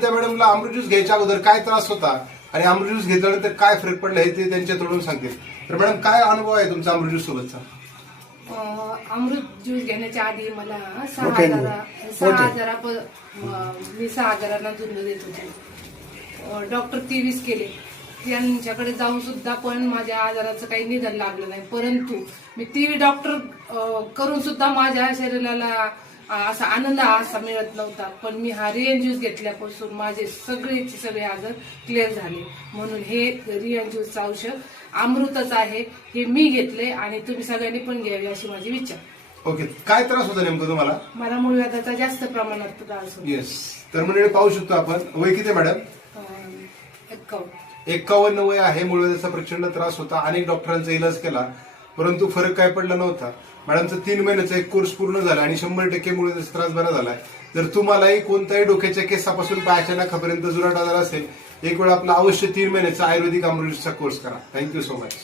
अनिता मॅडमला अमृत ज्यूस घ्यायच्या अगोदर काय त्रास होता आणि अमृत ज्यूस घेतल्यानंतर काय फरक पडला हे ते त्यांच्या तोडून सांगतील. तर मॅडम काय अनुभव आहे तुमचा अमृत ज्यूस सोबतचा? अमृत ज्यूस घेण्याच्या आधी मला 6,000 मी 6,000ला दूध देत होते. डॉक्टर 23 केले, त्यांच्याकडे जाऊन सुद्धा पण माझ्या आजाराचं काही निदान लागलं नाही. परंतु मी 3 डॉक्टर करून सुद्धा माझ्या शरीराला असा आनंद असा मिळत नव्हता. पण मी हा रियन ज्यूस घेतल्यापासून माझे सगळे आजार क्लिअर झाले. म्हणून हे रियन ज्यूसचं औषध अमृतच आहे, हे मी घेतले आणि तुम्ही सगळ्यांनी पण घ्यावे अशी माझी विचार. ओके, काय त्रास होता नेमकं तुम्हाला? मला मूळव्याधाचा जास्त प्रमाणात त्रास होतो. येस, तर म्हणजे पाहू शकतो आपण. वय किती मॅडम? 51 वय आहे. मूळव्याधाचा प्रचंड त्रास होता. अनेक डॉक्टरांचा इलाज केला परंतु फरक काय पडला नव्हता. मॅडमचा 3 महिन्याचा एक कोर्स पूर्ण झाला आणि 100% मूळव्याधाचा त्रास बरा झालाय. जर तुम्हालाही कोणत्याही डोक्याच्या केसापासून पायाच्या नखापर्यंत जुराट आजार असेल, एक वेळ आपला अवश्य 3 महिन्याचा आयुर्वेदिक अमृतचा कोर्स करा. Thank you so much.